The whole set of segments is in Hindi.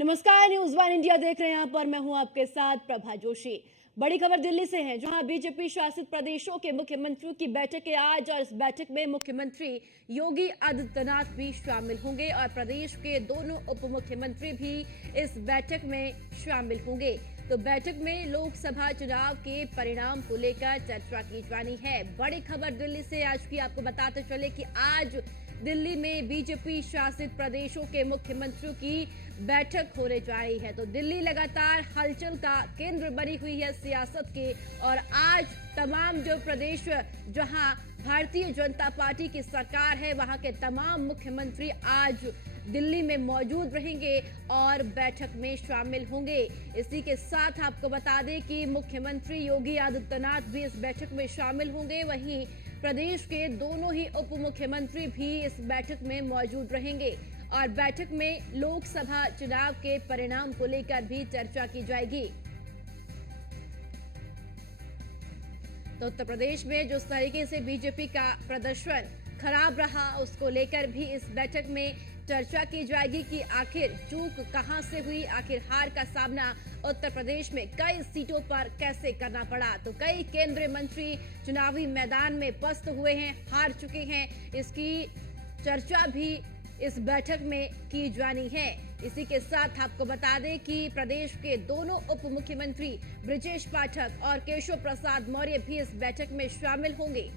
नमस्कार, न्यूज वन इंडिया देख रहे हैं आप और मैं हूं आपके साथ प्रभा जोशी। बड़ी खबर दिल्ली से है, जहां बीजेपी शासित प्रदेशों के मुख्यमंत्रियों की बैठक है आज और इस बैठक में मुख्यमंत्री योगी आदित्यनाथ भी शामिल होंगे और प्रदेश के दोनों उप मुख्यमंत्री भी इस बैठक में शामिल होंगे। तो बैठक में लोकसभा चुनाव के परिणाम को लेकर चर्चा की जानी है। बड़ी खबर दिल्ली से आज की आपको बताते चले कि आज दिल्ली में बीजेपी शासित प्रदेशों के मुख्यमंत्रियों की बैठक होने जा रही है। तो दिल्ली लगातार हलचल का केंद्र बनी हुई है सियासत के, और आज तमाम जो प्रदेश जहां भारतीय जनता पार्टी की सरकार है, वहां के तमाम मुख्यमंत्री आज दिल्ली में मौजूद रहेंगे और बैठक में शामिल होंगे। इसी के साथ आपको बता दें कि मुख्यमंत्री योगी आदित्यनाथ भी इस बैठक में शामिल होंगे, वहीं प्रदेश के दोनों ही उप मुख्यमंत्री भी इस बैठक में मौजूद रहेंगे और बैठक में लोकसभा चुनाव के परिणाम को लेकर भी चर्चा की जाएगी। तो उत्तर प्रदेश में जिस तरीके से बीजेपी का प्रदर्शन खराब रहा, उसको लेकर भी इस बैठक में चर्चा की जाएगी कि आखिर चूक कहां से हुई, आखिर हार का सामना उत्तर प्रदेश में कई सीटों पर कैसे करना पड़ा। तो कई केंद्रीय मंत्री चुनावी मैदान में पस्त हुए हैं, हार चुके हैं, इसकी चर्चा भी इस बैठक में की जानी है। इसी के साथ आपको बता दें कि प्रदेश के दोनों उप मुख्यमंत्री ब्रजेश पाठक और केशव प्रसाद मौर्य भी इस बैठक में शामिल होंगे।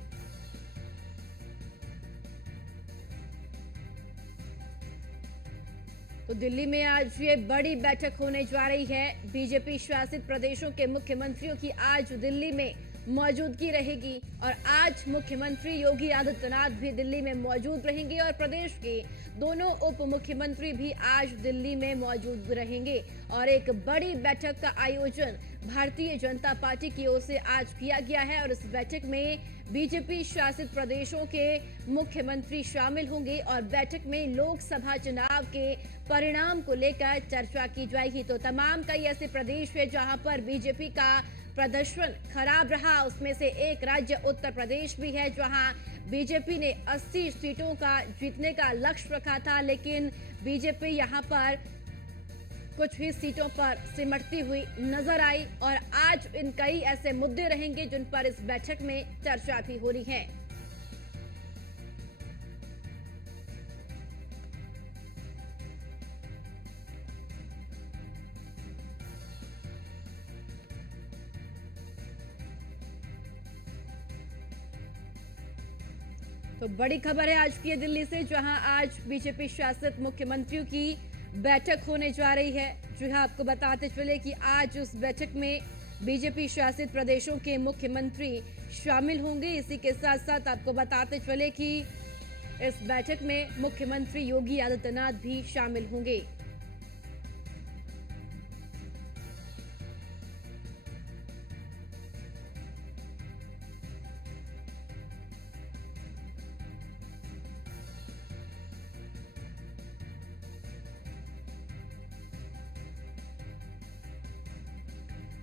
तो दिल्ली में आज ये बड़ी बैठक होने जा रही है। बीजेपी शासित प्रदेशों के मुख्यमंत्रियों की आज दिल्ली में मौजूदगी रहेगी और आज मुख्यमंत्री योगी आदित्यनाथ भी दिल्ली में मौजूद रहेंगे और प्रदेश के दोनों उप मुख्यमंत्री भी आज दिल्ली में मौजूद रहेंगे। और एक बड़ी बैठक का आयोजन भारतीय जनता पार्टी की ओर से आज किया गया है और इस बैठक में बीजेपी शासित प्रदेशों के मुख्यमंत्री शामिल होंगे और बैठक में लोकसभा चुनाव के परिणाम को लेकर चर्चा की जाएगी। तो तमाम कई ऐसे प्रदेश है जहां पर बीजेपी का प्रदर्शन खराब रहा, उसमें से एक राज्य उत्तर प्रदेश भी है जहां बीजेपी ने 80 सीटों का जीतने का लक्ष्य रखा था, लेकिन बीजेपी यहां पर कुछ ही सीटों पर सिमटती हुई नजर आई और आज इन कई ऐसे मुद्दे रहेंगे जिन पर इस बैठक में चर्चा भी हो रही है। तो बड़ी खबर है आज की दिल्ली से, जहां आज बीजेपी शासित मुख्यमंत्रियों की बैठक होने जा रही है। जो है आपको बताते चले कि आज उस बैठक में बीजेपी शासित प्रदेशों के मुख्यमंत्री शामिल होंगे। इसी के साथ साथ आपको बताते चले कि इस बैठक में मुख्यमंत्री योगी आदित्यनाथ भी शामिल होंगे।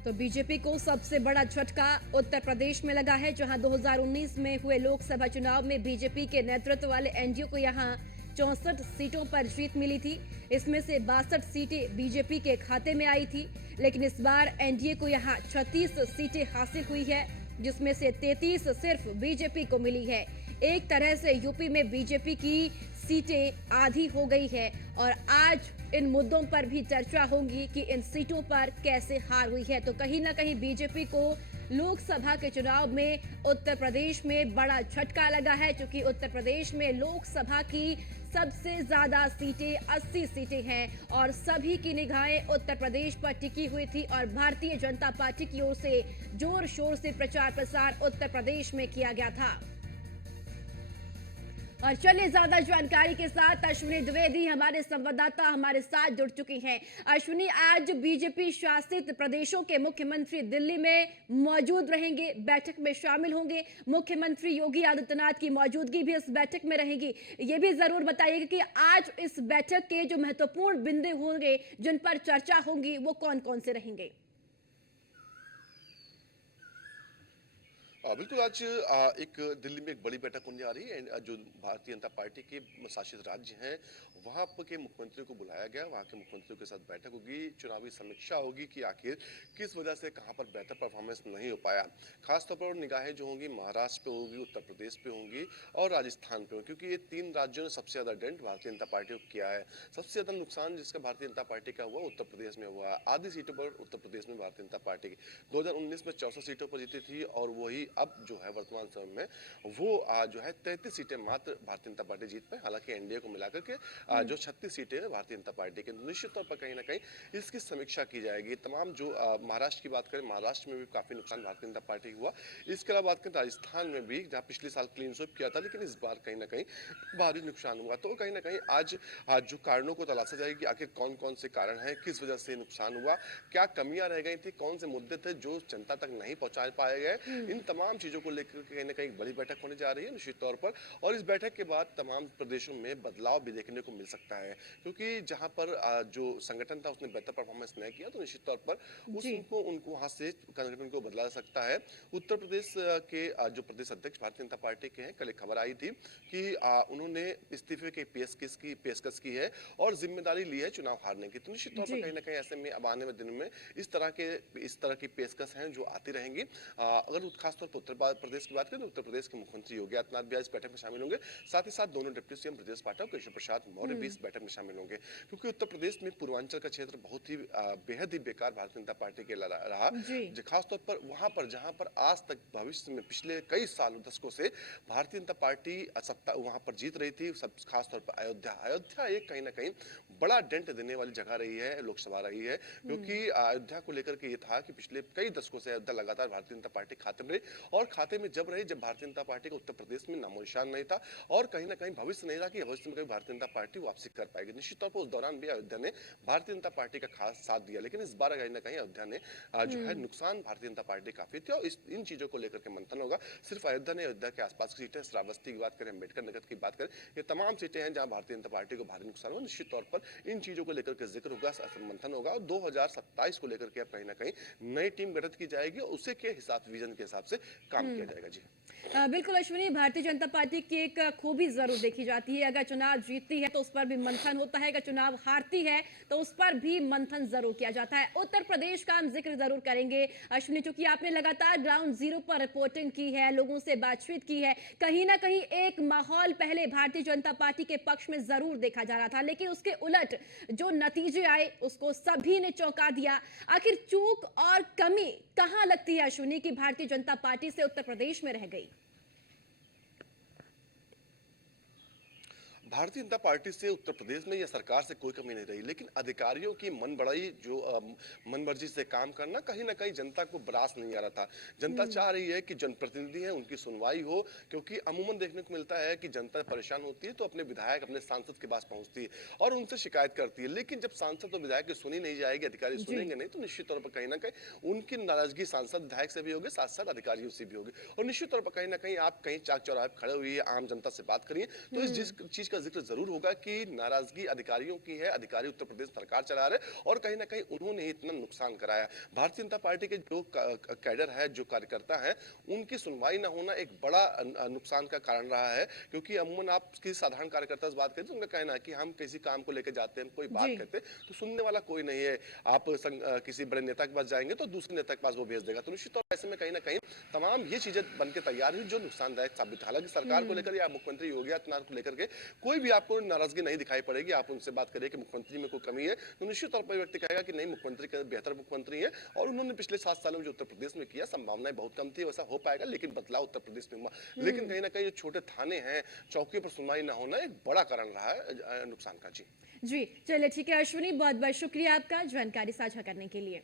तो बीजेपी को सबसे बड़ा झटका उत्तर प्रदेश में लगा है, जहां 2019 में हुए लोकसभा चुनाव में बीजेपी के नेतृत्व वाले एनडीए को यहां 64 सीटों पर जीत मिली थी। इसमें से 62 सीटें बीजेपी के खाते में आई थी, लेकिन इस बार एनडीए को यहां 36 सीटें हासिल हुई है, जिसमें से 33 सिर्फ बीजेपी को मिली है। एक तरह से यूपी में बीजेपी की सीटें आधी हो गई है और आज इन मुद्दों पर भी चर्चा होगी कि इन सीटों पर कैसे हार हुई है। तो कहीं ना कहीं बीजेपी को लोकसभा के चुनाव में उत्तर प्रदेश में बड़ा झटका लगा है, क्योंकि उत्तर प्रदेश में लोकसभा की सबसे ज्यादा सीटें 80 सीटें हैं और सभी की निगाहें उत्तर प्रदेश पर टिकी हुई थी और भारतीय जनता पार्टी की ओर से जोर शोर से प्रचार प्रसार उत्तर प्रदेश में किया गया था। और चलिए ज्यादा जानकारी के साथ अश्विनी द्विवेदी हमारे संवाददाता हमारे साथ जुड़ चुकी हैं। अश्विनी, आज बीजेपी शासित प्रदेशों के मुख्यमंत्री दिल्ली में मौजूद रहेंगे, बैठक में शामिल होंगे। मुख्यमंत्री योगी आदित्यनाथ की मौजूदगी भी इस बैठक में रहेगी। ये भी जरूर बताइएगा कि आज इस बैठक के जो महत्वपूर्ण बिंदु होंगे जिन पर चर्चा होगी वो कौन कौन से रहेंगे। बिल्कुल आज एक दिल्ली में एक बड़ी बैठक होने जा रही है जो भारतीय जनता पार्टी के शासित राज्य हैं वहाँ के मुख्यमंत्रियों को बुलाया गया। वहाँ के मुख्यमंत्रियों के साथ बैठक होगी, चुनावी समीक्षा होगी कि आखिर किस वजह से कहाँ पर बेहतर परफॉर्मेंस नहीं हो पाया। खासतौर पर निगाहें जो होंगी महाराष्ट्र पे होगी, उत्तर प्रदेश पे होंगी और राजस्थान पे होंगी, क्योंकि ये तीन राज्यों ने सबसे ज्यादा डेंट भारतीय जनता पार्टी को किया है। सबसे ज्यादा नुकसान जिसका भारतीय जनता पार्टी का हुआ उत्तर प्रदेश में हुआ। आधी सीटों पर उत्तर प्रदेश में भारतीय जनता पार्टी की 2019 में 64 सीटों पर जीती थी और वही अब जो है वर्तमान समय में वो जो है 33 सीटें मात्र भारतीय जनता पार्टी जीत पाए। हालांकि एनडीए को मिलाकर के जो 36 सीटें हैं भारतीय जनता पार्टी के। निश्चित तौर पर कहीं ना कहीं इसकी समीक्षा की जाएगी। तमाम जो महाराष्ट्र की बात करें, महाराष्ट्र में भी काफी नुकसान भारतीय जनता पार्टी हुआ। इसके अलावा बात करें राजस्थान में भी, जहाँ पिछले साल क्लीन स्वीप किया था, लेकिन इस बार कहीं ना कहीं भारी नुकसान हुआ। तो कहीं ना कहीं आज जो कारणों को तलाशा जाएगी, आखिर कौन कौन से कारण हैं, किस वजह से नुकसान हुआ, क्या कमियां रह गई थी, कौन से मुद्दे थे जो जनता तक नहीं पहुंचा पाए गए। इन तमाम चीजों को लेकर कहीं ना कहीं बड़ी बैठक होने जा रही है निश्चित तौर पर। और इस बैठक के बाद तमाम प्रदेशों में बदलाव भी देखने को मिल सकता है, क्योंकि जहां पर जो संगठन था उसने बेहतर परफॉर्मेंस नहीं किया, तो निश्चित तौर पर जी। उनको वहां से संगठन को बदला जा सकता है। उत्तर प्रदेश के जो प्रदेश अध्यक्ष भारतीय जनता पार्टी के हैं, कल एक खबर आई थी कि उन्होंने इस्तीफे की पेशकश की है और जिम्मेदारी ली है चुनाव हारने की। तो निश्चित तौर पर जी। कहीं ना कहीं ऐसे में अब आने वाले दिनों में इस तरह की पेशकश हैं जो आती रहेंगी। अगर खासतौर पर उत्तर प्रदेश की बात करें तो उत्तर प्रदेश के मुख्यमंत्री योगी आदित्यनाथ भी इस बैठक में शामिल होंगे। साथ ही साथ दोनों डिप्टी सीएम ब्रजेश पाठक और केशव प्रसाद मौर्य भी इस बैठक में शामिल होंगे, क्योंकि उत्तर प्रदेश में पूर्वांचल का क्षेत्र बहुत ही बेहद ही बेकार भारतीय जनता पार्टी के रहा। जी। खासतौर पर वहां पर जहां पर आज तक भविष्य में पिछले कई सालों दशकों से भारतीय जनता पार्टी सत्ता वहां पर जीत रही थी। सब खासतौर पर अयोध्या एक कहीं ना कहीं बड़ा डेंट देने वाली जगह रही है, लोकसभा रही है, क्योंकि अयोध्या को लेकर के ये था कि पिछले कई दशकों से अयोध्या लगातार भारतीय जनता पार्टी खाते में रही और खाते में जब रही जब भारतीय जनता पार्टी का उत्तर प्रदेश में नामो निशान नहीं था और कहीं ना कहीं भविष्य नहीं था कि भविष्य में कभी भारतीय जनता पार्टी वापसी कर पाएगी। निश्चित तौर पर उस दौरान भी अयोध्या ने भारतीय जनता पार्टी का खास साथ दिया, लेकिन इस बार कहीं ना कहीं अयोध्या ने जो है नुकसान भारतीय जनता पार्टी काफी थे और इन चीजों को लेकर के मंथन होगा। सिर्फ अयोध्या ने, अयोध्या के आसपास की सीटें, श्रावस्ती की बात करें, अम्बेडकर नगर की बात करें, ये तमाम सीटें हैं जहां भारतीय जनता पार्टी को भारी नुकसान हुआ। निश्चित तौर पर इन चीजों को लेकर के जिक्र होगा, मंथन होगा और 2027 को लेकर के अब कहीं ना कहीं नई टीम गठित की जाएगी और उसी के हिसाब विजन के हिसाब से काम किया जाएगा। जी बिल्कुल अश्विनी, भारतीय जनता पार्टी की एक खूबी जरूर देखी जाती है। अगर चुनाव जीतती है तो उस पर भी मंथन होता है, अगर चुनाव हारती है तो उस पर भी मंथन जरूर किया जाता है। उत्तर प्रदेश का हम जिक्र जरूर करेंगे अश्विनी, चूंकि आपने लगातार ग्राउंड जीरो पर रिपोर्टिंग की है, लोगों से बातचीत की है, कहीं ना कहीं एक माहौल पहले भारतीय जनता पार्टी के पक्ष में जरूर देखा जा रहा था, लेकिन उसके उलट जो नतीजे आए उसको सभी ने चौंका दिया। आखिर चूक और कमी कहां लगती है अश्विनी की भारतीय जनता पार्टी से उत्तर प्रदेश में रह गई? भारतीय जनता पार्टी से उत्तर प्रदेश में या सरकार से कोई कमी नहीं रही, लेकिन अधिकारियों की मन बढ़ाई जो मन मर्जी से काम करना कहीं ना कहीं जनता को बरास नहीं आ रहा था। जनता चाह रही है कि जनप्रतिनिधि हैं उनकी सुनवाई हो, क्योंकि अमूमन देखने को मिलता है कि जनता परेशान होती है तो अपने विधायक, अपने सांसद के पास पहुंचती है और उनसे शिकायत करती है। लेकिन जब सांसद और विधायक की सुनी नहीं जाएगी, अधिकारी सुनेंगे नहीं, तो निश्चित तौर पर कहीं ना कहीं उनकी नाराजगी सांसद विधायक से भी होगी, साथ साथ अधिकारियों से भी होगी। और निश्चित तौर पर कहीं ना कहीं आप कहीं चाक चौराहे पर खड़े हुए आम जनता से बात करिए तो इस चीज का जिक्र जरूर होगा कि नाराजगी अधिकारियों की है। अधिकारी उत्तर प्रदेश सरकार चला रहे और कहीं ना कहीं उन्होंने इतना नुकसान कराया। भारतीय जनता पार्टी के जो कैडर है, जो कार्यकर्ता है, उनकी सुनवाई ना होना एक बड़ा नुकसान का कारण रहा है, क्योंकि अमूमन आप किसी साधारण कार्यकर्ता से बात करें तो उनका कहना है कि हम किसी काम को लेकर जाते हैं, कोई बात करते हैं तो सुनने वाला कोई नहीं है। आप किसी बड़े नेता के पास जाएंगे तो दूसरे नेता के पास वो भेज देगा। तो निश्चित तौर पर ऐसे में कहीं ना कहीं तमाम ये चीजें बनकर तैयार हुई जो नुकसानदायक साबित। हालांकि सरकार को लेकर या मुख्यमंत्री योगी आदित्यनाथ को लेकर के कोई भी आपको नाराजगी नहीं दिखाई पड़ेगी। आप उनसे बात करिए कि मुख्यमंत्री में कोई कमी है तो निश्चित तौर पर व्यक्ति कहेगा कि नहीं, मुख्यमंत्री के बेहतर मुख्यमंत्री है और उन्होंने पिछले 7 सालों में जो उत्तर प्रदेश में किया, संभावनाएं बहुत कम थी, वैसा हो पाएगा, लेकिन बदलाव उत्तर प्रदेश में हुआ। लेकिन कहीं ना कहीं जो छोटे थाने हैं, चौकियों पर सुनवाई ना होना एक बड़ा कारण रहा है नुकसान का। जी जी चलिए ठीक है अश्विनी, बहुत बहुत शुक्रिया आपका जानकारी साझा करने के लिए।